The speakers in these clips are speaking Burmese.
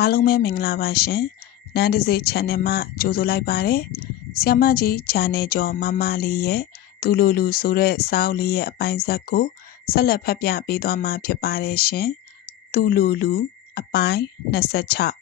အားလုံးပဲမင်္ဂလာပါရှင်။နန်းတစိ channel မှာကြိုဆိုလိုက်ပါတယ်။ဆီယမကြီး channel ကျော်မမလေးရဲ့သူလိုလူဆိုတဲ့စာအုပ်လေးရဲ့အပိုင်းဇက်ကိုဆက်လက်ဖတ်ပြပေးသွားမှာဖြစ်ပါတယ်ရှင်။သူလိုလူအပိုင်း26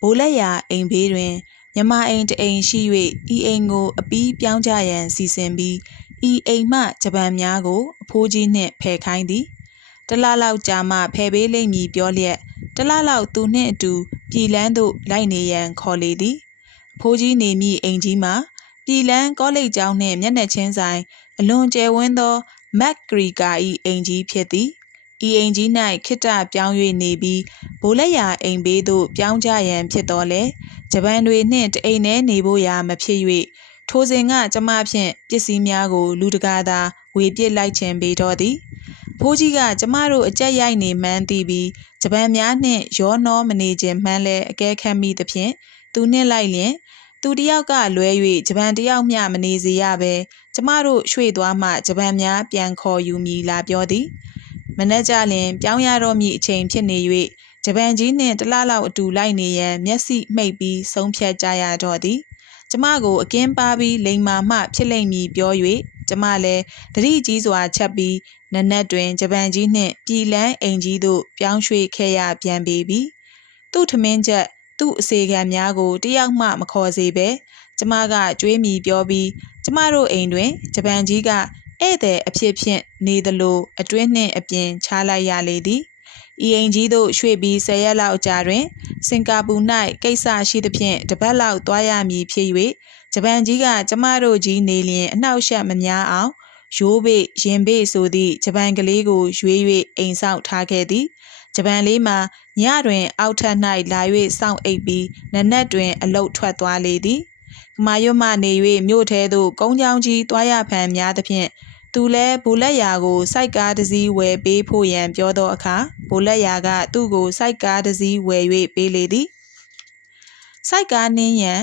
ဘိုးလက်ရာအိမ်ဘေးတွင် မြမအိမ်တအိမ်ရှိ၍ဤအိမ်ကိုအပီးပြောင်းကြရန်စီစဉ်ပြီးဤအိမ်မှဂျပန်များကိုအဖိုးကြီးနှင့်ဖယ်ခိုင်းသည်တလလောက်ကြာမှဖယ်ပေးလိမ့်မည်ပြောလျက်တလလောက်သူနှင့်အတူပြည်လန်းသို့လိုက်နေရန်ခေါ်လေသည်အဖိုးကြီးနေမိအိမ်ကြီးမှာပြည်လန်းကောလိပ်ကျောင်းနှင့်မျက်နှာချင်းဆိုင်အလွန်ကျယ်ဝန်းသောမက်ဂရီကာ၏အိမ်ကြီးဖြစ်သည် ဤအိမ်ကြီး၌ခိတ္တပြောင်း၍နေပြီးဘိုးလက်ရာအိမ်ဘေးသို့ပြောင်းကြရန်ဖြစ်တော်လဲဂျပန်တွေနှင့်တအိမ်ထဲနေဖို့ရာမဖြစ်၍ထိုစဉ်ကကျမဖြင့်ပစ္စည်းများကို လူတကာသာဝေပစ်လိုက်ခြင်းပေတော့သည်ဖိုးကြီးကကျမတို့အကြက်ရိုက်နေမှန်းသိပြီးဂျပန်များနှင့်ရောနှောမနေခြင်းမှန်းလဲအကဲခတ်မိသဖြင့်သူနှင့်လိုက်လျင်သူတယောက်ကလွဲ၍ဂျပန်တယောက်မျှမနေစေရဘဲကျမတို့ရွှေ့သွားမှဂျပန်များပြန်ခေါ်ယူမည်လာပြောသည် မနေ့ကျလင်ပြောင်းရတော့မည်အချိန်ဖြစ်နေ၍ဂျပန်ကြီးနှင့်တလလောက်အတူလိုက်နေရန်မျက်စိမှိတ်ပြီးဆုံးဖြတ်ကြရတော့သည်ကျမကိုအကင်းပါပြီးလိန်မာမှဖြစ်လိမ့်မည်ပြော၍ကျမလည်းတတိကြီးစွာချက်ပြီးနနက်တွင်ဂျပန်ကြီးနှင့်ပြည်လန်းအိမ်ကြီးသို့ပြောင်းရွှေ့ခဲ့ရပြန်ပေပြီသူ့ထမင်းချက်သူ့အစေခံများကိုတယောက်မှမခေါ်စေဘဲကျမကကြွေးမိပြောပြီးကျမတို့အိမ်တွင်ဂျပန်ကြီးက ဧည့်သည်အဖြစ်ဖြင့်နေသလိုအတွင်းနှင့်အပြင်ချလိုက်ရလေသည်ဤအိမ်ကြီးသို့ရွှေ့ပြီး၁၀ရက်လောက်ကြာတွင် စင်ကာပူ၌ကိစ္စရှိသဖြင့်တပတ်လောက်သွားရမည်ဖြစ်၍ဂျပန်ကြီးကကျမတို့ကြီးနေလျင်အနှောက်အယှက်မများအောင်ရိုးပေရင်ပေဆိုသည့်ဂျပန်ကလေးကိုရွေး၍အိမ်ဆောက်ထားခဲ့သည်ဂျပန်လေးမှာညတွင်အောက်ထပ်၌လာ၍စောင့်အိပ်ပြီးနနက်တွင်အလုတ်ထွက်သွားလေသည်ကမာရွတ်မှနေ၍မြို့ထဲသို့ကုန်းချောင်းကြီးတွားရဖန်များသဖြင့် သူလဲဘိုလက်ရာကိုစိုက်ကားတစ်စီးဝယ်ပေးဖို့ရန်ပြောသောအခါဘိုလက်ရာကသူ့ကိုစိုက်ကားတစ်စီးဝယ်၍ပေးလေသည်စိုက်ကားနှင်းရန်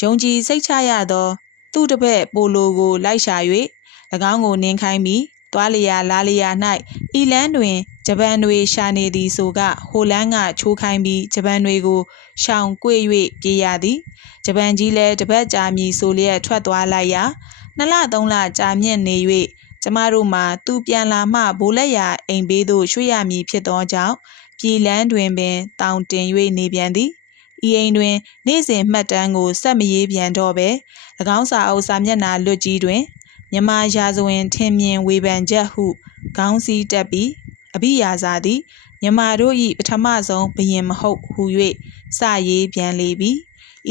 ယုံကြည်စိတ်ချရသော သူ့တပည့်ပိုလိုကိုလိုက်ရှာ၍၎င်းကိုနင်းခိုင်းပြီးသွားလျာလာလျာ၌ဤလန်းတွင်ဂျပန်တွေရှာနေသည်ဆိုကဟိုလန်းကချိုးခိုင်းပြီးဂျပန်တွေကိုရှောင်ကွေ့၍ပြေးရသည်ဂျပန်ကြီးလည်းတပတ်ကြာမည်ဆိုလျက်ထွက်သွားလိုက်ရာ နှစ်လသုံးလကြာမြင့်နေ၍ကျမတို့မှာသူပြန်လာမှဘိုးလက်ရာအိမ်ဘေးသို့ရွှေ့ရမည်ဖြစ်သောကြောင့်ပြည်လန်းတွင်ပင်တောင်တင်၍နေပြန်သည်ဤအိမ်တွင်နေ့စဉ်မှတ်တမ်းကိုဆက်မရေးပြန်တော့ပဲ၎င်းစာအုပ်စာမျက်နှာလွတ်ကြီးတွင်မြမရာဇဝင်ထင်မြင်ဝေဖန်ချက်ဟုခေါင်းစည်းတက်ပြီးအဘိယာစာသည်မြမတို့၏ပထမဆုံးဘယင်မဟုတ်ဟု၍စရေးပြန်လေပြီ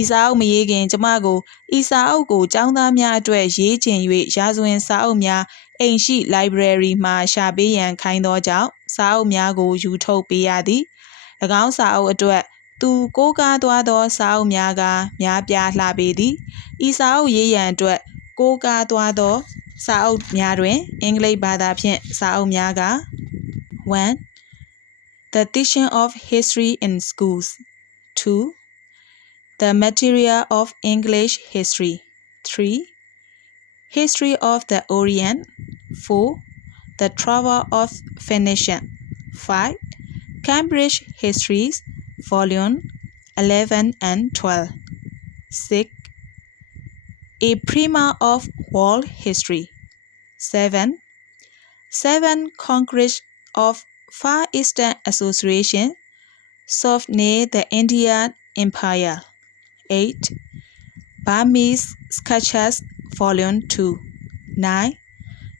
ဤစာအုပ်မရေးခင်ကျမကိုဤစာအုပ်ကိုចောင်းသားများအတွက်ရေးချင်၍ရာဇဝင်စာအုပ်များအိမ်ရှိ library မှရှာပေးရန်ခိုင်းသောကြောင့်စာအုပ်များကိုယူထုတ်ပေးရသည်၎င်းစာအုပ်အတွက်သူကိုးကားသွားသောစာအုပ်များကများပြားလှပေသည်ဤစာအုပ်ရေးရန်အတွက်ကိုးကားသွားသောစာအုပ်များတွင် အင်္ဂလိပ်ဘာသာဖြင့်စာအုပ်များက1 The teaching of history in schools 2 The material of English history 3 History of the Orient 4. The Travel of Phoenician 5. Cambridge Histories Volume 11 and 12 6. A Primer of World History 7. 7 Congress of Far Eastern Association Soft near the Indian Empire 8. Burmese Sketches Volume 2 9.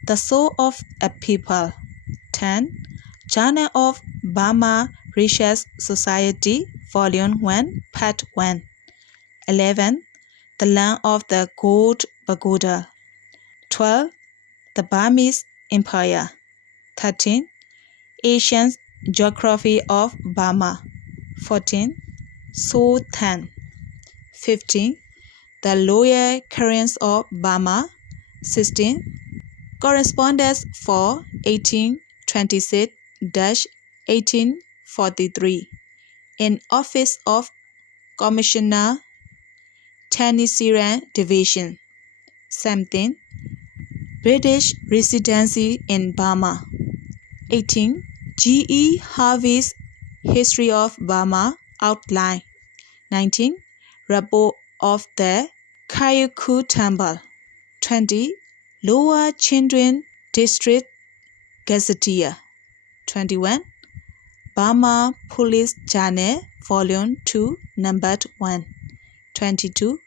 The Soul of a People 10. Journal of Burma Research Society Volume 1 Part 1 11. The Land of the Gold Pagoda 12. The Burmese Empire 13. Asian Geography of Burma 14. So 10 15. The Lower Currents of Burma 16. Correspondence for 1826-1843 in Office of Commissioner Tenisiran Division something British residency in Burma 18 GE Harvey's History of Burma outline 19 report of the Kayuku Temple. 20 Lower Chindrin District Gazetteer. 21 Burma Police Journal Volume 2 Number 1 22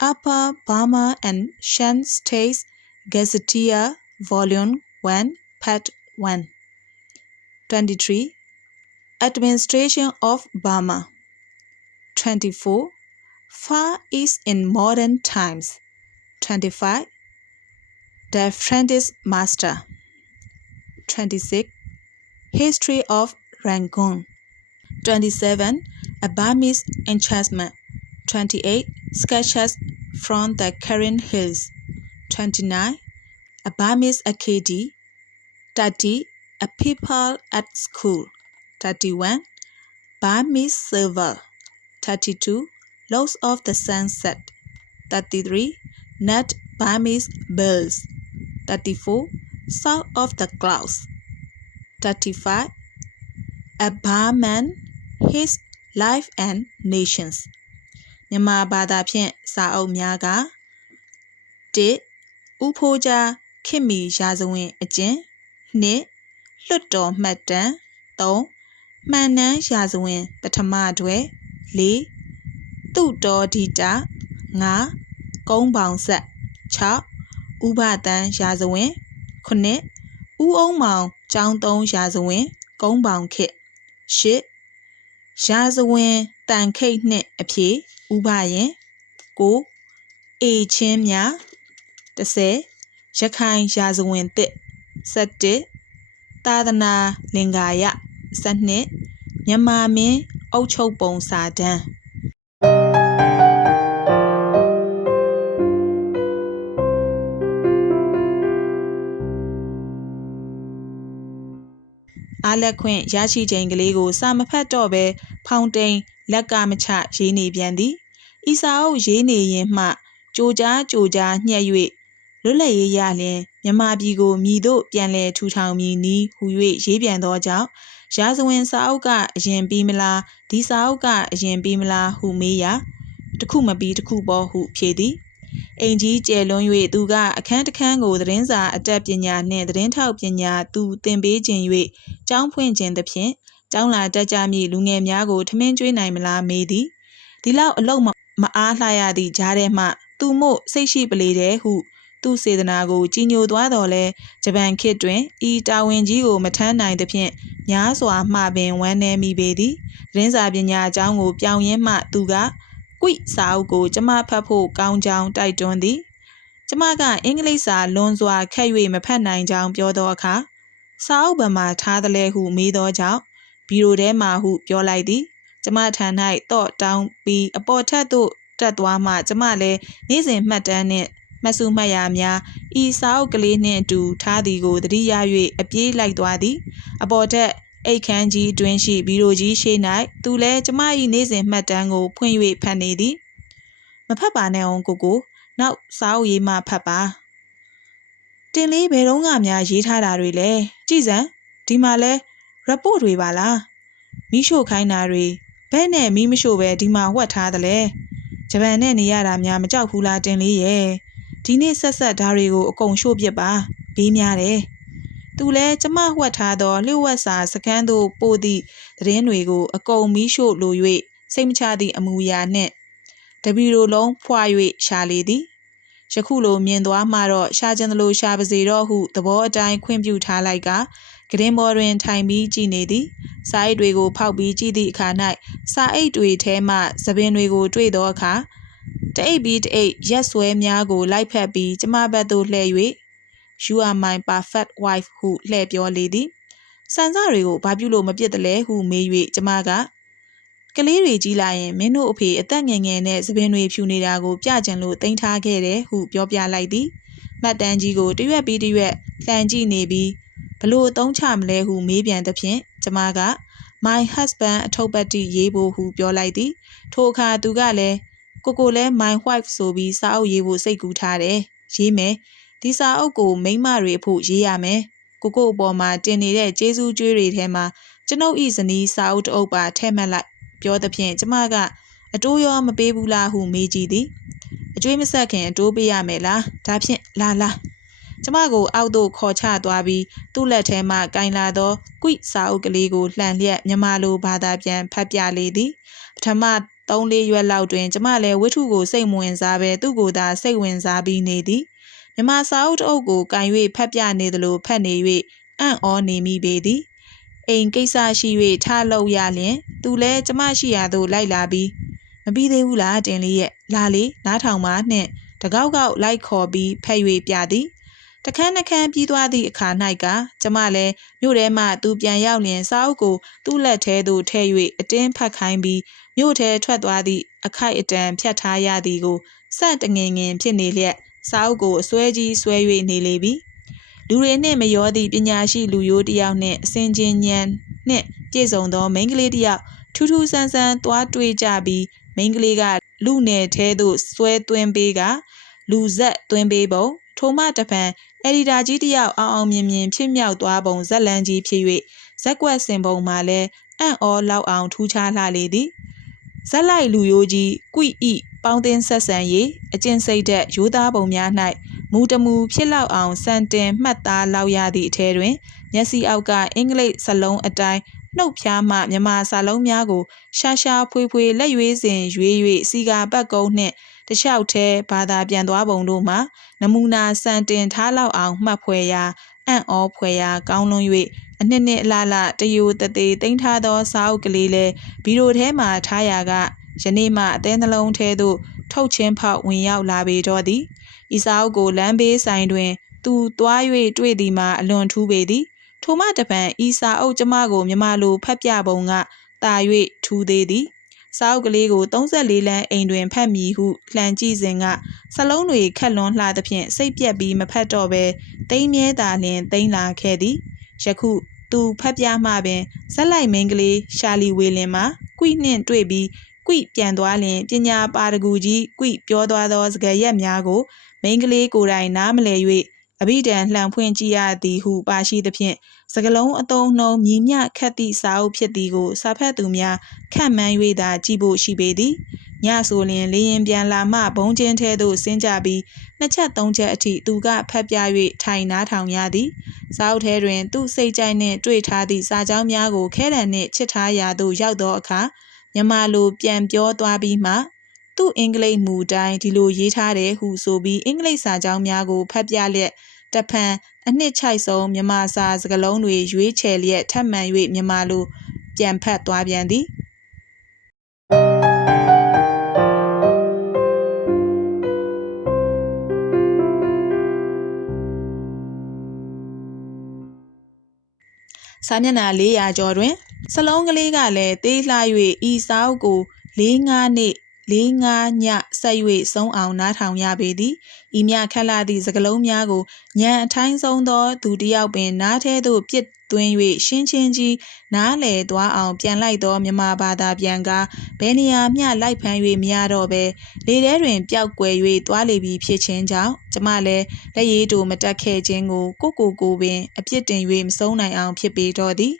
Upper Burma and Shan States Gazetteer Volume 1 Part 1 23 Administration of Burma. 24 Far East in Modern Times. 25 The Apprentice Master. 26 History of Rangoon. 27 A Burmese Enchantment. 28 Sketches from the Karen Hills. 29 A Burmese Academy 30 A People at School. 31 Burmese Silver. 32 Laws of the Sunset 33 Nut Burmese Bells 34 South of the Clouds 35 A Barman His Life and Nations မြန်မာဘာသာဖြင့်စာအုပ်များက1ဥဖိုးကြားခင်မီရာဇဝင်အကျဉ်2လွတ်တော်မှတ်တမ်း3မှန်နှန်းရာဇဝင်ပထမတွဲ4 တုတော်ဒီတာ5ကုန်းပေါင်ဆက်6ဥပတန်းရာဇဝင်9ဦးအောင်မောင်ကျောင်းသုံးရာဇဝင်ကုန်းပေါင်ခစ်8ရာဇဝင်တန်ခိတ်နှင့်အဖြေဥပယင်9အေချင်းများ30ရခိုင်ရာဇဝင်တစ်17သာသနာလင်္ကာယ12မြန်မာမင်းအုတ်ချုပ်ပုံစာတမ်း အားလက်ခွင့်ရရှိချိန်ကလေးကိုစာမဖတ်တော့ဘဲဖောင်တိန်လက်ကမချရေးနေပြန်သည်ဤစာအုပ်ရေးနေရင်မှကြိုကြားကြိုကြားညှက်၍လွတ်လပ်ရေးရလျင်မြမပြည်ကိုမြည်သို့ပြန်လည်ထူထောင်မည်နီးဟူ၍ရေးပြန်သောကြောင့်ရာဇဝင်စာအုပ်ကအရင်ပြီးမလားဒီစာအုပ်ကအရင်ပြီးမလားဟုမေးရာတခုမပြီးတခုပေါ်ဟုဖြေသည် အိမ်ကြီးကျယ်လွန်း၍သူကအခန်းတစ်ခန်းကိုသတင်းစာအတတ်ပညာနှင့်သတင်းထောက်ပညာသူသင်ပေးခြင်း၍ကျောင်းဖွင့်ခြင်းသဖြင့်ကျောင်းလာတက်ကြမည့်လူငယ်များကိုထမင်းကျွေးနိုင်မလားမေးသည်ဒီလောက်အလုံးမအားလှရသည့်ကြားထဲမှသူမို့စိတ်ရှိပလေတဲ့ဟုသူ့စေတနာကိုကြီးညိုသွားတော်လဲဂျပန်ခေတ်တွင်ဤတာဝန်ကြီးကိုမထမ်းနိုင်သဖြင့်များစွာမှပင်ဝမ်းနည်းမိပေသည်ရင်းစာပညာအကြောင်းကိုပြောင်းရင်းမှသူက ကွိစာအုပ်ကို ကျမဖတ်ဖို့ကောင်းကြောင်းတိုက်တွန်းသည်ကျမကအင်္ဂလိပ်စာလွန်စွာခက်၍မဖတ်နိုင်ကြောင်းပြောသောအခါစာအုပ်ပမာထားသလဲဟုမေးသောကြောင့်ဘီရိုထဲမှဟုပြောလိုက်သည်ကျမထံ၌တော့တောင်းပြီးအပေါ်ထက်သို့တက်သွားမှကျမလည်းနေ့စဉ်မှတ်တမ်းနှင့်မှတ်စုမှတ်ရာများဤစာအုပ်ကလေးနှင့်အတူထားသည်ကိုသတိရ၍အပြေးလိုက်သွားသည်အပေါ်ထက် အိတ်ခမ်းကြီးတွင်ရှိဘီရိုကြီးရှိ၌သူလည်းကျမ၏နေ့စဉ်မှတ်တမ်းကိုဖွင့်၍ဖတ်နေသည်မဖတ်ပါနဲ့အောင်ကိုကိုနောက်စာအုပ်ရေးမှဖတ်ပါတင်လေးဘယ်တော့မှများရေးထားတာတွေလဲကြည်စံဒီမှာလဲ report တွေပါလားမိရှို့ခိုင်းတာတွေဘဲနဲ့မိမရှို့ပဲဒီမှာဝှက်ထားတယ်လေဂျပန်နဲ့နေရတာများမကြောက်ဘူးလားတင်လေးရဲ့ဒီနေ့ဆက်ဆက်ဓာတွေကိုအကုန်ရှို့ပစ်ပါဘေးများတယ် သူလဲကျမဝှက်ထားသောလျှို့ဝှက်စာစကန်းသို့ပို့သည့်သတင်းတွေကိုအကုန်မီးရှို့လို၍စိတ်မချသည့်အမူအရာနှင့်တပီလိုလုံးဖွာ၍ရှာလေသည်ယခုလိုမြင်သွားမှတော့ရှာကျင်သလိုရှာပါစေတော့ဟုသဘောအတိုင်းခွင့်ပြုထားလိုက်ကကရင်ဘော်တွင်ထိုင်ပြီးကြည်နေသည်စာအိတ်တွေကိုဖောက်ပြီးကြည့်သည့်အခါ၌စာအိတ်တွေထဲမှသပင်တွေကိုတွေ့သောအခါတအိတ်ပြီးတအိတ်ရက်ဆွဲများကိုလိုက်ဖက်ပြီးကျမဘက်သို့လှည့်၍ you are my perfect wife ဟုလှည့်ပြောလေသည်စံစတွေကိုဘာပြုလို့မပြစ်တယ်လဲဟုမေး၍ကျမကကလေးတွေကြီးလာရင်မင်းတို့အဖေအသက်ငယ်ငယ်နဲ့သပင်တွေဖြူနေတာကိုပြကြင်လို့တင်ထားခဲ့တယ်ဟုပြောပြလိုက်သည်မှတ်တမ်းကြီးကိုတရွက်ပြီးတရွက်လှန်ကြည့်နေပြီးဘလို့သုံးချမလဲဟုမေးပြန်သဖြင့်ကျမက my husband အထုပ်ပတ်တိရေးဖို့ဟုပြောလိုက်သည်ထိုအခါသူကလည်းကိုကိုလည်း my wife ဆိုပြီးစာအုပ်ရေးဖို့စိတ်ကူးထားတယ်ရေးမယ် ဒီစာအုပ်ကိုမိန်းမတွေအဖို့ရေးရမယ်ကိုကိုအပေါ်မှာတင်နေတဲ့ကျေးဇူးကြွေးတွေထဲမှာကျွန်ုပ်ဤဇနီးစာအုပ်တစ်အုပ်ပါထည့်မှတ်လိုက်ပြောသဖြင့်ကျမကအတိုးရောမပေးဘူးလားဟုမေးကြည့်သည်အကျွေးမဆက်ခင်အတိုးပေးရမယ်လားဒါဖြင့်လာလာကျမကိုအောက်သို့ခေါ်ချသွားပြီးသူ့လက်ထဲမှကင်လာသောကွိစာအုပ်ကလေးကိုလှန်လျက်မြမလိုဘာသာပြန်ဖတ်ပြလေသည်ပထမ3-4ရွက်လောက်တွင်ကျမလည်းဝိထုကိုစိတ်မဝင်စားဘဲသူ့ကိုသာစိတ်ဝင်စားပြီးနေသည် မြမစာအုပ်တစ်အုပ်ကိုကင်၍ဖတ်ပြနေသလိုဖတ်နေ၍အံ့ဩနေမိပေသည်အိမ်ကိစ္စရှိ၍ထားလို့ရလျင်သူလည်းကျမရှိရာသို့လိုက်လာပြီးမပြီးသေးဘူးလားတင်လေးရဲ့လာလေနားထောင်ပါနှင့်တကောက်ကောက်လိုက်ခေါ်ပြီးဖက်၍ပြသည်တခန်းနှခန်းပြီးသွားသည့်အခါ၌ကကျမလည်းမြို့ထဲမှသူပြန်ရောက်လျင်စာအုပ်ကိုသူ့လက်ထဲသို့ထည့်၍အတင်းဖတ်ခိုင်းပြီးမြို့ထဲထွက်သွားသည့်အခိုက်အတန့်ဖြတ်ထားရသည်ကိုစတငင်ငင်ဖြစ်နေလျက် စာအုပ်ကိုအစွဲကြီးဆွဲ၍နေလေပြီလူတွေနှင့်မရောသည့်ပညာရှိလူယိုးတစ်ယောက်နှင့်အစင်ချင်းညံနှင့်ပြည့်စုံသောမိန်းကလေးတစ်ယောက်ထူးထူးဆန်းဆန်းသွားတွေ့ကြပြီးမိန်းကလေးကလူနယ်ထဲသို့ဆွဲသွင်းပေးကလူဆက်သွင်းပေးပုံထိုမှတပံအက်ဒီတာကြီးတယောက်အောင်အောင်မြင်မြင်ဖြစ်မြောက်သွားပုံဇက်လန်းကြီးဖြစ်၍ဇက်ကွက်စင်ပုံမှာလည်းအံ့ဩလောက်အောင်ထူးခြားလှလေသည်ဇက်လိုက်လူယိုးကြီးကွိဤ ပေါင်းသင်းဆက်ဆံရေးအကျင့်စိတ်သက်ရိုးသားပုံများ၌မူတမူဖြစ်လောက်အောင်စံတင်မှတ်သားလောက်ရသည့်အထဲတွင်မျက်စိအောက်ကအင်္ဂလိပ်စလုံးအတိုင်းနှုတ်ဖျားမှမြမစာလုံးများကို ရှာရှာဖွေဖွေလက်ရွေးစဉ်ရွေး၍စီကာပတ်ကုန်းနှင့်တလျှောက်ထဲဘာသာပြန်သွားပုံတို့မှာနမူနာစံတင်ထားလောက်အောင်မှတ်ဖွယ်ရာအံ့ဩဖွယ်ရာကောင်းလွန်၍အနှစ်နှစ်အလားလားတယိုတသေးတင်ထားသောစာအုပ်ကလေးလဲဘီရိုထဲမှထားရာက ယနေ့မှအသေးနှလုံးထဲသို့ထုတ်ချင်းဖောက်ဝင်ရောက်လာပေတော့သည်ဤစာအုပ်ကိုလမ်းဘေးဆိုင်တွင် သူသွား၍တွေ့သည်မှာအလွန်ထူးပေသည်ထိုမှတပံဤစာအုပ်ကျမကိုမြမလိုဖတ်ပြပုံကတာ၍ထူးသေးသည်စာအုပ်ကလေးကို34လမ်းအိမ်တွင်ဖတ်မည်ဟုလှန်ကြည့်စဉ်ကစလုံးတွေခက်လွန်းလှသဖြင့်စိတ်ပြက်ပြီးမဖတ်တော့ဘဲတိမ်မြဲသာလျင်တိမ်လာခဲ့သည်ယခုသူဖတ်ပြမှပင်ဇက်လိုက်မင်းကလေးရှာလီဝေလင်မှာကွိနှင့်တွေ့ပြီး ကွိပြန်သွားလျင်ပညာပါရဂူကြီးကွိပြောသွားသောစကားရက်များကိုမိန်းကလေးကိုယ်တိုင်နားမလည်၍အဘိဓမ္လှန်ဖွင့်ကြည့်ရသည်ဟုပါရှိသဖြင့်စကလုံးအတုံးနှုံမြည်မြခတ်သည့်စာအုပ်ဖြစ်သည်ကိုစာဖတ်သူများခန့်မှန်း၍သာကြည့်ဖို့ရှိပေသည်ညဆိုလျင်လေရင်ပြန်လာမှဘုံချင်းထဲသို့ဆင်းကြပြီးနှစ်ချက်သုံးချက်အထိသူကဖတ်ပြ၍ထိုင်နားထောင်ရသည်စာအုပ်ထဲတွင်သူ့စိတ်ကြိုက်နှင့်တွေ့ထားသည့်စာကြောင်းများကိုခဲတံနှင့်ချစ်ထားရာသို့ရောက်သောအခါ မြမလိုပြန်ပြောသွားပြီးမှသူ့အင်္ဂလိပ်မူတိုင်းဒီလိုရေးထားတယ်ဟုဆိုပြီးအင်္ဂလိပ်စာကြောင်းများကိုဖတ်ပြလျက်တဖန်အနှစ်ချိုက်ဆုံးမြမစာစကလုံးတွေရွေးချယ်လျက်ထပ်မံ၍မြမလိုပြန်ဖတ်သွားပြန်သည်စာမျက်နှာ400ကျော်တွင် စလုံးကလေးကလည်းသေးလှ၍ဤစာအုပ်ကို၄၅နှစ်လေးငါးညဆက်၍ဆုံးအောင်နားထောင်ရပေသည်ဤမြခက်လာသည့်စကလုံးများကိုညံအထိုင်းဆုံးသောသူတစ်ယောက်ပင်နားထဲသို့ပြစ်သွင်း၍ရှင်းချင်းကြီးနားလေသွားအောင်ပြန်လိုက်သောမြမဘာသာပြန်ကားဘယ်နေရာမျှလိုက်ဖမ်း၍မရတော့ဘဲလေထဲတွင်ပျောက်ကွယ်၍သွားလေပြီဖြစ်ခြင်းကြောင့်ကျမလည်းလက်ရည်တူမတက်ခဲ့ခြင်းကိုကိုကိုကိုပင်အပြစ်တင်၍မဆုံးနိုင်အောင်ဖြစ်ပေတော့သည်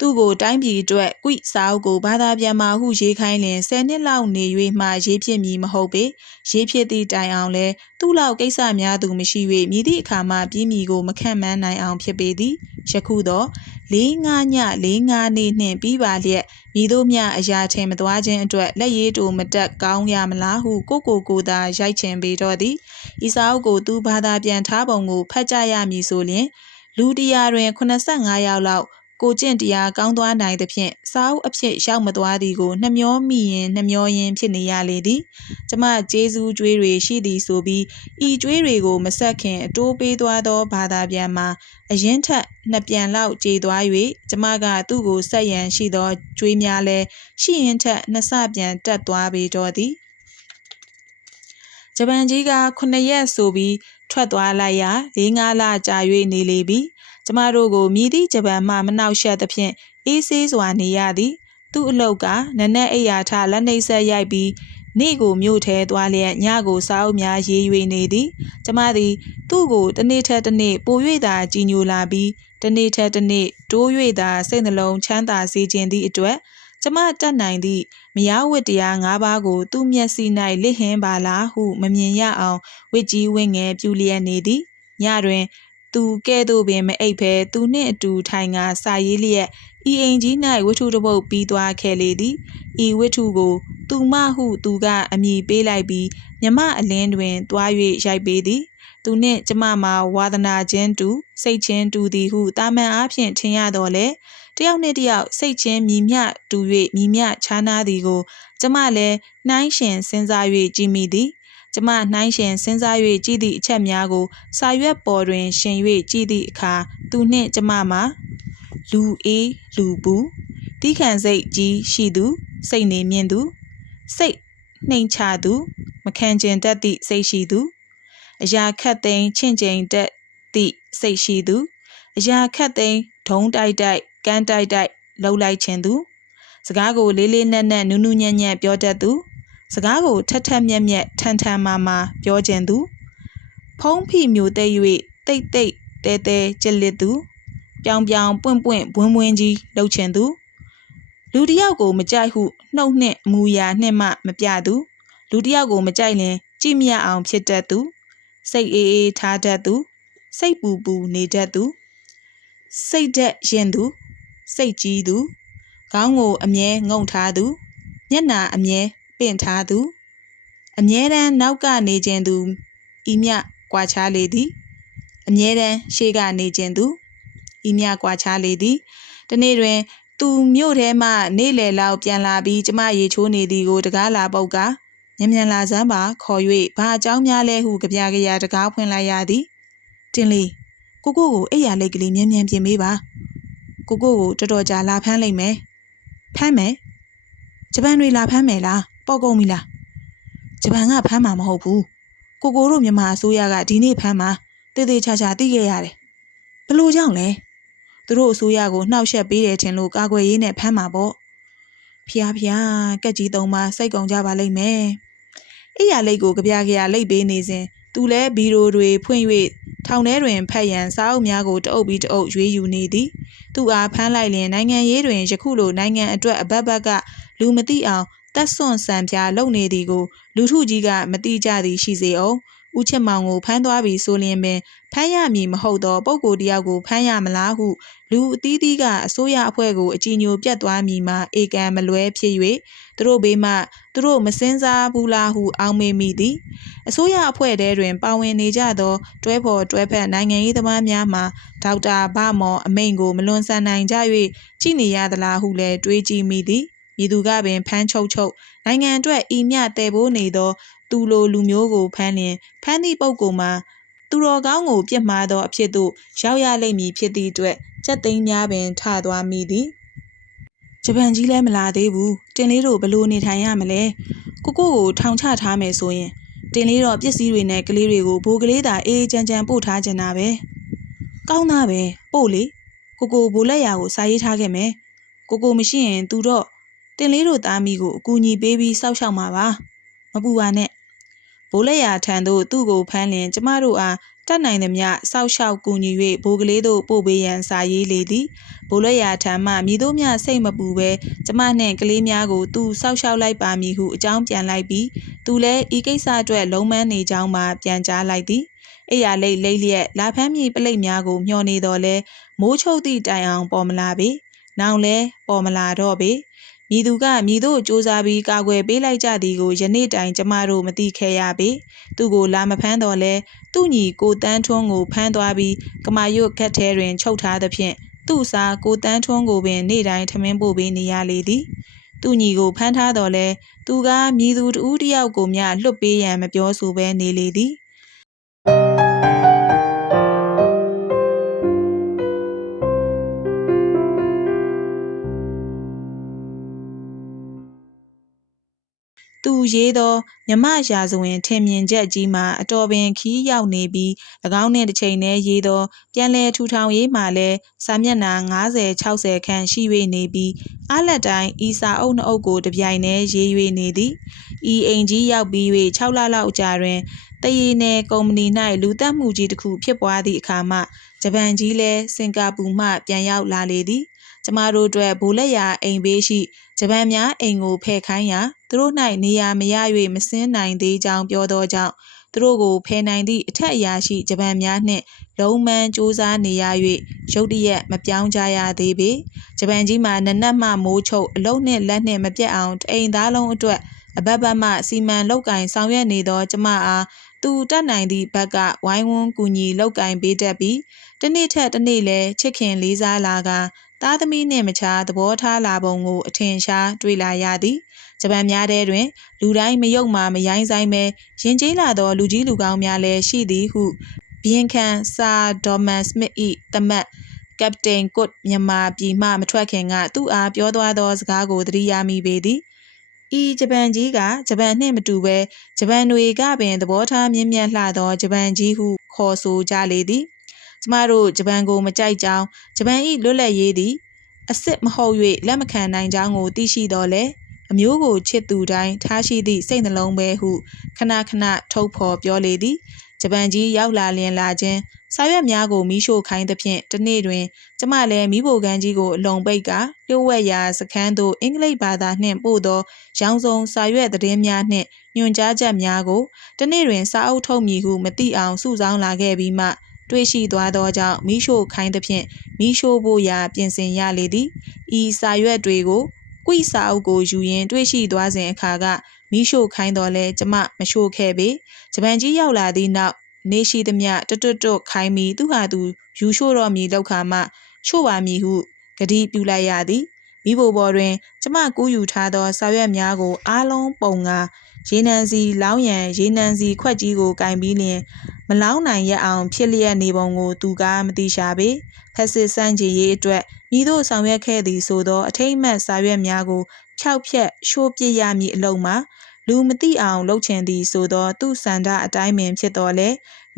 သူ့ကိုတိုင်းပြည်အတွက်ကွိစာအုပ်ကိုဘာသာပြန်မာဟုရေးခိုင်းလင်10နှစ်လောက်နေ၍မှရေးဖြစ်မည်မဟုတ်ပေရေးဖြစ်သည့်တိုင်အောင်လဲသူ့လောက်ကိစ္စများသူမရှိ၍မြည်သည့်အခါမှပြီးမည်ကိုမခံမှန်းနိုင်အောင်ဖြစ်ပေသည်ယခုတော့၄၅ည၄၅နေ့နှင့်ပြီးပါလျက်မြည်တို့မျှအရာထင်မသွားခြင်းအတွက်လက်ရည်တူမတက်ကောင်းရမလားဟုကိုကိုကိုသာရိုက်ချင်ပေတော့သည်ဤစာအုပ်ကိုသူဘာသာပြန်ထားပုံကိုဖတ်ကြရမည်ဆိုလျင်လူတရာတွင်85ယောက်လောက် ကိုကျင့်တရားကောင်းသွားနိုင်သဖြင့်စာအုပ်အဖြစ်ရောက်မသွားသည်ကိုနှမျောမိရင်နှမျောရင်းဖြစ်နေရလေသည်ကျမကျေးဇူးကြွေးတွေရှိသည်ဆိုပြီးဤကြွေးတွေကိုမဆက်ခင်အတိုးပေးသွားသောဘာသာပြန်မှာအရင်ထက်နှစ်ပြန်လောက်ကြေသွား၍ကျမကသူ့ကိုဆက်ရန်ရှိသောကြွေးများလဲရှိရင်ထက်နှစ်ဆပြန်တက်သွားပေတော့သည်ဂျပန်ကြီးက9ရက်ဆိုပြီးထွက်သွားလိုက်ရာ၄၅လကြာ၍နေလေပြီ ကျမတို့ကိုမြည်သည့်ဂျပန်မှမနှောက်ယှက်သဖြင့်အေးဆေးစွာနေရသည်သူ့အလုတ်ကနနက်အိယာထလက်နှိပ်ဆက်ရိုက်ပြီးနေ့ကိုမြို့ထဲသွားလျက်ညကိုစာအုပ်များရေး၍နေသည်ကျမသည်သူ့ကိုတစ်နေ့ထက်တစ်နေ့ပို၍သာကြည်ညိုလာပြီးတစ်နေ့ထက်တစ်နေ့တိုး၍သာစိတ်နှလုံးချမ်းသာစေခြင်းသည့်အတွက်ကျမတတ်နိုင်သည့်မယားဝတ္တရား၅ပါးကို သူ့မျက်စိ၌လစ်ဟင်းပါလားဟုမမြင်ရအောင်ဝစ်ကြီးဝင့်ငယ်ပြူလျက်နေသည်ညတွင် သူကဲ့သို့ပင်မအိပ်ဘဲသူနှင့်အတူထိုင်ကစာရေးလျက်ဤအိမ်ကြီး၌ဝတ္ထုတစ်ပုဒ်ပြီးသွားခဲ့လေသည်ဤဝတ္ထုကိုသူမဟုသူကအမည်ပေးလိုက်ပြီးမြမအလင်းတွင်တွား၍ရိုက်ပေးသည်သူနှင့်ကျမမှာဝါသနာချင်းတူစိတ်ချင်းတူသည်ဟုတာမန်အားဖြင့်ထင်ရတော့လေတယောက်နှင့်တယောက်စိတ်ချင်းမြည်မျှတူ၍မြည်မျှခြားနာသည်ကို ကျမလည်းနှိုင်းရှင်စဉ်းစား၍ကြည်မိသည် ကျမနှိုင်းရှင်စဉ်းစား၍ကြည့်သည့်အချက်များကိုစာရွက်ပေါ်တွင် ရှင်၍ကြည့်သည့်အခါသူနှင့်ကျမမှာလူအေးလူဘူးတီးခံစိတ်ကြီးရှိသူ စိတ်နေမြင့်သူ စိတ်နှိမ်ချသူ မခံကျင်တတ်သည့်စိတ်ရှိသူအရာခတ်သိမ်းချင့်ချိန်တတ်သည့်စိတ်ရှိသူအရာခတ်သိမ်းဒုံတိုက်တိုက်ကန်းတိုက်တိုက်လှုပ်လိုက်ခြင်းသူစကားကိုလေးလေးနက်နက်နူးနူးညံ့ညံ့ပြောတတ်သူ စကားကိုထက်ထက်မြက်မြက်ထန်ထန်မာမာပြောခြင်းသူ ဖုံးဖိမျိုးတဲ့၍တိတ်တိတ်တဲတဲကြက်လစ်သူပြောင်ပြောင်ပွင့်ပွင့်ဘွန်းဘွန်းကြီးလှုပ်ခြင်းသူလူတယောက်ကိုမကြိုက်ဟုနှုတ်နှင့်အမူအရာနှင့်မှမပြသူလူတယောက်ကိုမကြိုက်ရင်ကြည့်မရအောင်ဖြစ်တတ်သူစိတ်အေးအေးထားတတ်သူစိတ်ပူပူနေတတ်သူစိတ်သက်ရင်သူစိတ်ကြီးသူခေါင်းကိုအမြဲငုံထားသူမျက်နာအမြဲ ပင့်ထားသူအမြဲတမ်းနောက်ကနေခြင်းသူဤမြကွာခြားလေသည်အမြဲတမ်းရှေ့ကနေခြင်းသူဤမြကွာခြားလေသည်တနေ့တွင် သူမြို့ထဲမှနေလေလောက်ပြန်လာပြီးကျမရေချိုးနေသည်ကိုတကားလာပုတ်ကမြန်မြန်လာစမ်းပါခေါ်၍ဘာအကြောင်းများလဲဟုကြပြကြရတကားဖွင့်လိုက်ရသည်တင်လီကိုကိုကိုအိယာလိတ်ကလေးမြန်မြန်ပြင်ပေးပါကိုကိုကိုတော်တော်ကြာလာဖမ်းလိုက်မယ်ဖမ်းမယ်ဂျပန်တွေလာဖမ်းမယ်လား ပေါ့ကုန်ပြီလားဂျပန်ကဖမ်းမှာမဟုတ်ဘူးကိုကိုတို့မြန်မာအစိုးရကဒီနေ့ဖမ်းမှာတည်တည်ချာချာသိခဲ့ရတယ်ဘလို့ကြောင့်လဲသူတို့အစိုးရကိုနှောက်ယှက်ပေးတယ်ထင်လို့ကာကွယ်ရေးနဲ့ဖမ်းမှာပေါ့ဖျားဖျားကက်ကြီးသုံးပါစိတ်ကုန်ကြပါလိမ့်မယ်အိယာလိတ်ကိုကြပြကြရလိတ်ပေးနေစဉ်သူလဲဘီရိုတွေဖွင့်၍ထောင်ထဲတွင်ဖတ်ရန်စာအုပ်များကိုတအုပ်ပြီးတအုပ်ရွေးယူနေသည်သူအားဖမ်းလိုက်လျင်နိုင်ငံရေးတွင်ယခုလိုနိုင်ငံအတွက်အဘက်ဘက်ကလူမသိအောင် တက်ဆွန့်စံပြလုပ်နေသည်ကို လူထုကြီးကမတိကြသည်ရှိစေအောင်ဦးချစ်မောင်ကိုဖမ်းသွားပြီဆိုလျင်ပင်ဖမ်းရမည်မဟုတ်သောပုံကိုယ်တယောက်ကိုဖမ်းရမလားဟုလူအသီးသီးကအစိုးရအဖွဲ့ကိုအကြည်ညိုပြတ်သွားမည်မှာအေကံမလွဲဖြစ်၍သူတို့ဘေးမှသူတို့မစင်စားဘူးလားဟုအောင်းမေမိသည်အစိုးရအဖွဲ့ထဲတွင် ပါဝင်နေကြသောတွဲဖော်တွဲဖက်နိုင်ငံရေးသမားများမှဒေါက်တာဗမော်အမိန်ကိုမလွန်ဆန်နိုင်ကြ၍ကြည်နေရသလားဟုလည်းတွေးကြည့်မိသည် မည်သူကပင်ဖမ်းချုပ်ချုပ်နိုင်ငံအတွက်ဤမျှတည်ဖို့နေသော သူလိုလူမျိုးကိုဖမ်းလျင်ဖမ်းသည့်ပုဂ္ဂိုလ်မှာသူတော်ကောင်းကိုပြစ်မှားသောအဖြစ်သို့ရောက်ရလိမ့်မည်ဖြစ်သည့်အတွက်စက်သိန်းများပင်ထသွားမိသည်ဂျပန်ကြီးလည်းမလာသေးဘူးတင်လေးတို့ဘလို့နေထိုင်ရမလဲကိုကိုကိုထောင်ချထားမယ်ဆိုရင်တင်လေးတော့ပစ္စည်းတွေနဲ့ကလေးတွေကိုဘိုးကလေးသာအေးချမ်းချမ်းပို့ထားကြတာပဲကောင်းသားပဲပို့လေကိုကိုဘိုးလက်ရာကိုစာရေးထားခဲ့မယ်ကိုကိုမရှိရင်သူတော့ တင်လေးတို့သားမိကိုအကူအညီပေးပြီးစောက်ရှောက်မှာပါမပူပါနဲ့ဘိုးလက်ရာထံသို့သူ့ကိုဖမ်းလျင်ကျမတို့အားတတ်နိုင်သမျှစောက်ရှောက်ကူညီ၍ဘိုးကလေးတို့ပို့ပေးရန်စာရေးလေသည်ဘိုးလက်ရာထံမှမြည်တို့မျှစိတ်မပူပဲကျမနှင့်ကလေးများကိုသူစောက်ရှောက်လိုက်ပါမည်ဟုအကြောင်းပြန်လိုက်ပြီးသူလည်းဤကိစ္စအတွက်လုံးမန်းနေကြောင်းမှပြန်ကြားလိုက်သည်အိယာလိတ်လိတ်လျက်လာဖမ်းမြေပလိတ်များကိုမျှော်နေတော်လဲမိုးချုပ်သည့်တိုင်အောင်ပေါ်မလာပေ။နောင်လဲပေါ်မလာတော့ပေ။ မြည်သူကမြည်တို့စူးစမ်းပြီးကာကွယ်ပေးလိုက်ကြသည်ကိုယနေ့တိုင်ကျမတို့မသိခဲ့ရပေသူကိုလာမဖမ်းတော့လဲသူ့ညီကိုတန်းထွန်းကိုဖမ်းသွားပြီးကမာရွတ်ခက်ထဲတွင်ချုပ်ထားသဖြင့်သူ့စားကိုတန်းထွန်းကိုပင်နေ့တိုင်းထမင်းပို့ပေးနေရလေသည်သူ့ညီကိုဖမ်းထားတော့လဲသူကမြည်သူတဦးတယောက်ကိုမျှလွတ်ပေးရန်မပြောဆိုဘဲနေလေသည် သူရေးသောမြမရာဇဝင်ထင်မြင်ချက်ကြီးမှာအတော်ပင်ခီးရောက်နေပြီး၎င်းနှင့်တစ်ချိန်တည်းရေးသောပြန်လည်ထူထောင်ရေးမှာလည်းစာမျက်နှာ90-60ခန့်ရှိ၍နေပြီးအားလက်တိုင်းဤစာအုပ်နှုတ်ကိုတပြိုင်တည်းရေး၍နေသည်ဤအိမ်ကြီးရောက်ပြီး၍6လလောက်ကြာတွင်တရီနယ်ကုမ္ပဏီ၌လူသက်မှုကြီးတစ်ခုဖြစ်ပွားသည့်အခါမှဂျပန်ကြီးလည်းစင်ကာပူမှပြန်ရောက်လာလေသည် ကျမတို့အတွက်ဘိုလက်ရာအိမ်ဘေးရှိဂျပန်များအိမ်ကိုဖယ်ခိုင်းရာသူတို့၌နေရာမရ၍မစင်းနိုင်သေးကြောင်းပြောသောကြောင့်သူတို့ကိုဖယ်နိုင်သည့်အထက်အရာရှိဂျပန်များနှင့်လုံးမန်းစူးစမ်းနေရ၍ရုတ်တရက်မပြောင်းကြရသေးပေဂျပန်ကြီးမှာနနက်မှမိုးချုပ်အလုံးနှင့်လက်နှင့်မပြတ်အောင်တအိမ်သားလုံးအတွက်အဘက်ဘက်မှစီမံလောက်ကင်ဆောင်ရွက်နေသောကျမအားသူတတ်နိုင်သည့်ဘက်ကဝိုင်းဝန်းကူညီလောက်ကင်ပေးတတ်ပြီးတစ်နေ့ထက်တစ်နေ့လဲချစ်ခင်လေးစားလာက သားသမီးနှင့်မချာသဘောထားလာပုံကိုအထင်ရှားတွေ့လာရသည်ဂျပန်များထဲတွင် လူတိုင်းမယုံမှမယိုင်းဆိုင်ပဲရင်ကျေးလာသောလူကြီးလူကောင်းများလည်းရှိသည်ဟုဘီယန်ခန်ဆာဒေါ်မန်စမစ်၏တမတ်ကပတိန်ကွတ်မြန်မာပြည်မှမထွက်ခင်ကသူ့အားပြောသွားသောစကားကိုသတိရမိပေသည်ဤဂျပန်ကြီးကဂျပန်နှင့်မတူဘဲဂျပန်တွေကပင်သဘောထားမြင့်မြတ်လှသောဂျပန်ကြီးဟုခေါ်ဆိုကြလေသည် ကျမတို့ဂျပန်ကိုမကြိုက်ကြောင်းဂျပန်၏လွတ်လပ်ရေးသည်အစ်စ်မဟုတ်၍လက်မခံနိုင်ကြောင်းကိုသိရှိတော်လဲအမျိုးကိုချစ်သူတိုင်းထားရှိသည့်စိတ်နှလုံးပဲဟုခဏခဏထုတ်ဖော်ပြောလေသည်ဂျပန်ကြီးရောက်လာလျင်လာခြင်းစာရွက်များကိုမီးရှို့ခိုင်းသဖြင့်တနေ့တွင် ကျမလည်းမိဖို့ကန်းကြီးကိုအလုံပိတ်ကလျှို့ဝှက်ရာစခန်းသို့အင်္ဂလိပ်ဘာသာနှင့်ပို့သောရောင်စုံစာရွက်သတင်းများနှင့်ညွှန်ကြားချက်များကိုတနေ့တွင်စာအုပ်ထုတ်မည်ဟုမသိအောင်စုဆောင်းလာခဲ့ပြီးမှ တွေ့ရှိသွားသောကြောင့်မိရှို့ခိုင်းသဖြင့်မိရှို့ဖို့ရာပြင်ဆင်ရလေသည်ဤစာရွက်တွေကိုကွိစာအုပ်ကိုယူရင်းတွေ့ရှိသွားစဉ်အခါကမိရှို့ခိုင်းတော်လဲကျမမရှို့ခဲ့ပေဂျပန်ကြီးရောက်လာသည့်နောက်နေရှိသမျှတွတ်တွတ်တွတ်ခိုင်းပြီးသူဟာသူယူရှို့တော်မူလောက်ခါမှရှို့ပါမည်ဟုဂတိပြုလိုက်ရသည်မိဘပေါ်တွင် ကျမကူးယူထားသောစာရွက်များကိုအားလုံးပုံက ရေနံစီလောင်းရန်ရေနံစီခွက်ကြီးကိုကင်ပြီးလျင်မလောင်းနိုင်ရအောင်ဖြစ်လျက်နေပုံကိုသူကမသိရှာပေဖက်စစ်စန့်ကျင်ရေးအတွက်ဤသို့ဆောင်ရွက်ခဲ့သည်ဆိုသောအထိမ့်မှတ်စာရွက်များကိုဖြောက်ဖြက်ရှိုးပစ်ရမည်အလုံးမှာလူမသိအောင်လှုပ်ချင်သည်ဆိုသောသူ့စန္ဒအတိုင်းပင်ဖြစ်တော်လဲ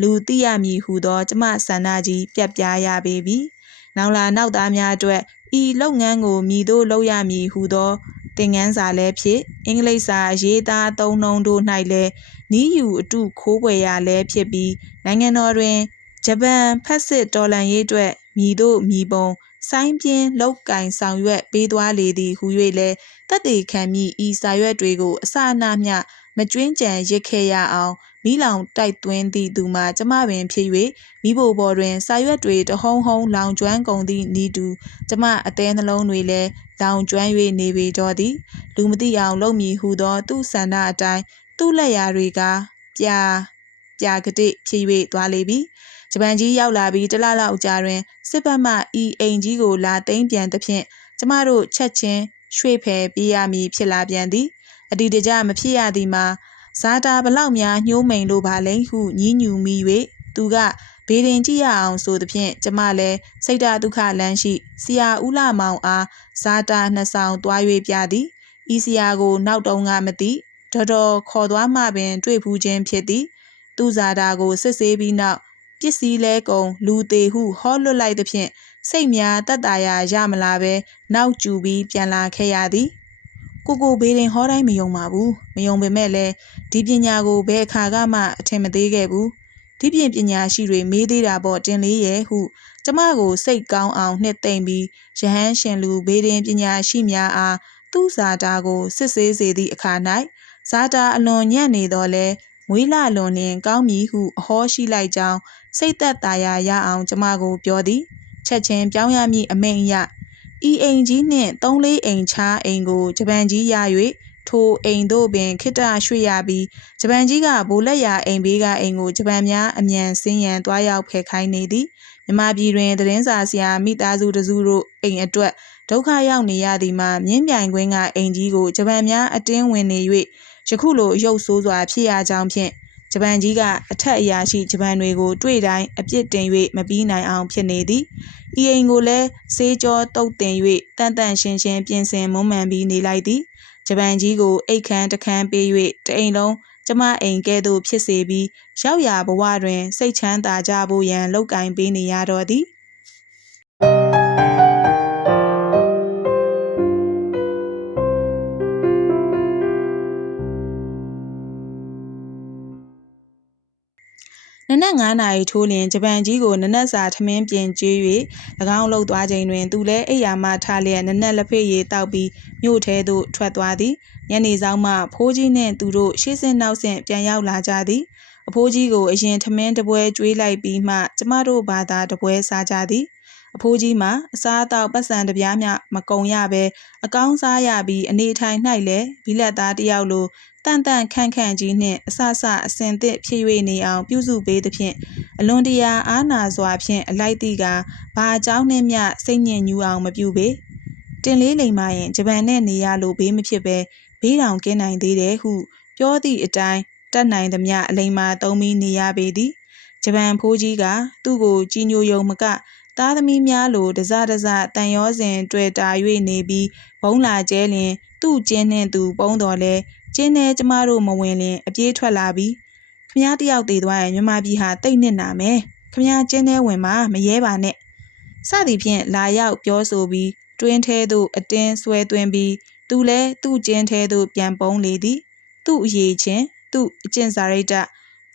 လူသိရမည်ဟုသောကျမစန္ဒကြီးပြက်ပြားရပေပြီ။နောင်လာနောက်သားများအတွက်ဤလုပ်ငန်းကိုမြည်သို့လုပ်ရမည်ဟုသော သင်ခန်းစာလည်းဖြစ်အင်္ဂလိပ်စာရေးသားသုံးနှုန်းတို့၌လည်းနီးယူအတုခိုးပွေရလည်းဖြစ်ပြီးနိုင်ငံတော်တွင်ဂျပန်ဖက်စစ်တော်လှန်ရေးအတွက်မြည်တို့မြည်ပုံဆိုင်းပြင်းလောက်ကင်ဆောင်ရွက်ပေးသွားလေသည်ဟု၍လည်းတက်တေခံမိဤစာရွက်တွေကိုအစအနမျှမကျွင်းကြံရစ်ခဲ့ရအောင်မိလောင်တိုက်သွင်းသည့်သူမှာကျမပင်ဖြစ်၍မိဖို့ပေါ်တွင်စာရွက်တွေတဟုံဟုံလောင်ကျွမ်းကုန်သည့်ဤတူကျမအသေးနှလုံးတွေလည်း လောင်ကျွမ်း၍နေပေတော့သည် လူမသိအောင်လုပ်မည်ဟုသော သူ့ဆန္ဒအတိုင်းသူ့လက်ရာတွေက ပြာပြာကတိဖြစ်၍သွားလေပြီဂျပန်ကြီးရောက်လာပြီးတလလောက်ကြာတွင်စစ်ဘက်မှဤအိမ်ကြီးကိုလာသိမ်းပြန်သဖြင့်ကျမတို့ချက်ချင်းရွှေ့ဖယ်ပြေးရမည်ဖြစ်လာပြန်သည်အဒီတကြမဖြစ်ရသည်မှာဇာတာဘလောက်များညှိုးမိန်လိုပါလဲဟုညည်းညူမိ၍သူက ဘေးရင်ကြည့်ရအောင်ဆိုသဖြင့်ကျမလည်းစိတ်ဓာဒုက္ခလန်းရှိဆရာဦးလာမောင်အားဇာတာနှစ်ဆောင်တွား၍ပြသည်ဤဆရာကိုနောက်တုန်းကမသိတော်တော်ခေါ်သွားမှပင် တွေ့ဖူးခြင်းဖြစ်သည် သူဇာတာကိုစစ်ဆေးပြီးနောက်ပစ္စည်းလဲကုန်လူသေးဟုဟောလွတ်လိုက်သဖြင့်စိတ်များတတ်တာရာရမလာပဲနောက်ကျူပြီးပြန်လာခဲ့ရသည်ကိုကိုဘေးရင်ဟောတိုင်းမယုံပါဘူးမယုံပေမဲ့လည်းဒီပညာကိုဘယ်အခါကမှအထင်မသေးခဲ့ဘူး ဒီပြင်ပညာရှိတွေမေးသေးတာပေါ့တင်လေးရဲ့ဟုကျမကိုစိတ်ကောင်းအောင်နှစ်သိမ့်ပြီးရဟန်းရှင်လူဘေးရင်ပညာရှိများအားသူ့ဇာတာကိုစစ်ဆေးစေသည့်အခါ၌ဇာတာအလွန်ညံ့နေတော့လဲမွေးလာလွန်လျင်ကောင်းမည်ဟုအဟောရှိလိုက်ကြောင်းစိတ်သက်သာရာရအောင်ကျမကိုပြောသည်ချက်ချင်းပြောင်းရမည်အမိန်အရဤအိမ်ကြီးနှင့်သုံးလေးအိမ်ချားအိမ်ကိုဂျပန်ကြီးရ၍ ထိုအိမ်တို့ပင်ခိတရွှေ့ရပြီးဂျပန်ကြီးကဘိုလက်ရာအိမ်ဘေးကအိမ်ကိုဂျပန်များအမြန်ဆင်းရန်တွားရောက်ဖယ်ခိုင်းနေသည်မြမပြည်တွင်သတင်းစာဆရာမိသားစုတစုတို့အိမ်အတွက်ဒုက္ခရောက်နေရသည်မှာမြင်းပြိုင်ကွင်းကအိမ်ကြီးကိုဂျပန်များအတင်းဝင်နေ၍ယခုလိုရုပ်ဆိုးစွာဖြစ်ရကြောင်းဖြင့်ဂျပန်ကြီးကအထက်အရာရှိဂျပန်တွေကိုတွေ့တိုင်းအပြစ်တင်၍မပြီးနိုင်အောင်ဖြစ်နေသည်ဤအိမ်ကိုလည်းစေးကြောတုတ်တင်၍တန်တန်ရှင်းရှင်းပြင်ဆင်မွမ်းမံပြီးနေလိုက်သည် ဂျပန်ကြီးကိုအိတ်ခမ်းတခမ်းပေး၍တအိမ်လုံးကျမအိမ်ကဲ့သို့ဖြစ်စေပြီးရောက်ရာဘဝတွင် စိတ်ချမ်းသာကြဖို့ရန်လောက်ကင်ပေးနေရတော့သည် နနက်9နာရီထိုးလျင်ဂျပန်ကြီးကိုနနက်စာထမင်းပြင်ကျွေး၍၎င်းလှုပ်သွားချိန်တွင် သူလည်းအိယာမှထလျက်နနက်လက်ဖေးရည်တောက်ပြီးမြို့ထဲသို့ထွက်သွားသည်ညနေဆောင်မှဖိုးကြီးနှင့်သူတို့ရှေ့ဆင့်နောက်ဆင့်ပြန်ရောက်လာကြသည်အဖိုးကြီးကိုအရင်ထမင်းတပွဲကျွေးလိုက်ပြီးမှကျမတို့ဘာသာတပွဲစားကြသည်အဖိုးကြီးမှာအစားအသောက်ပတ်စံတပြားမျှမကုံရဘဲအကောင်းစားရပြီးအနေထိုင်၌လည်းဘီလက်သားတယောက်လို တန့်တန့်ခန့်ခန့်ကြီးနှင့်အဆဆအစင်သစ်ဖြစ်၍နေအောင်ပြုစုပေးသဖြင့်အလွန်တရာအားနာစွာဖြင့်အလိုက်တိကဘာအကြောင်းနှင့်မျှစိတ်ညစ်ညူအောင်မပြုပေတင်လေးလိမ်မာရင်ဂျပန်နဲ့နေရလို့ဘေးမဖြစ်ပဲဘေးတောင်ကင်းနိုင်သေးတယ်ဟု ပြောသည့်အတိုင်းတတ်နိုင်သမျှအလိမ်မာသုံးပြီးနေရပေသည်ဂျပန်ဖိုးကြီးကသူ့ကိုကြီးညိုယုံမကသားသမီးများလိုတစတစတန်ရောစဉ်တွေ့တာ၍နေပြီးဘုံလာကျဲလျင် သူ့ကျင်းနှင့်သူပုံးတော်လဲ ကျင်းထဲကျမတို့မဝင်လျင်အပြေးထွက်လာပြီးခမည်းတယောက်တည်သွားရင်မြန်မာပြည်ဟာတိတ်နစ်နာမယ်ခမည်းကျင်းထဲဝင်မှာမရဲပါနဲ့စသည်ဖြင့်လာရောက်ပြောဆိုပြီးတွင်းထဲသို့အတင်းဆွဲသွင်းပြီးသူလည်းသူ့ကျင်းထဲသို့ပြန်ပုံးလေသည်သူ့အရေးချင်းသူ့အကျင့်စာရိတ္တ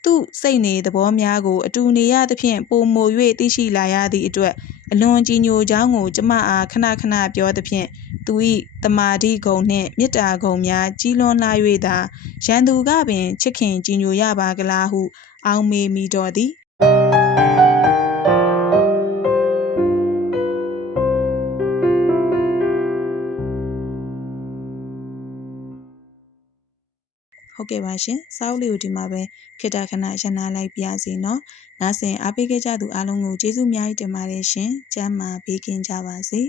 သူ့စိတ်နေသဘောများကိုအတူနေရသဖြင့်ပုံမို၍သိရှိလာရသည့်အတွက်အလွန်ကြီးညိုကြောင်းကိုကျမအားခဏခဏပြောသဖြင့်သူ၏တမာတိဂုံနှင့်မေတ္တာဂုံများကြီးလွန်လာ၍သာရန်သူကပင်ချစ်ခင်ကြီးညိုရပါကလားဟု အောင်းမေမိတော်သည် ဟုတ်ကဲ့ပါရှင်စာအုပ်လေးကိုဒီမှာပဲခေတ္တခဏရနာလိုက်ပါရစေနော်နားဆင်အားပေးခဲ့ကြသူအားလုံးကိုကျေးဇူးအများကြီးတင်ပါတယ်ရှင်ကျမ်းမာဘေးကင်းကြပါစေ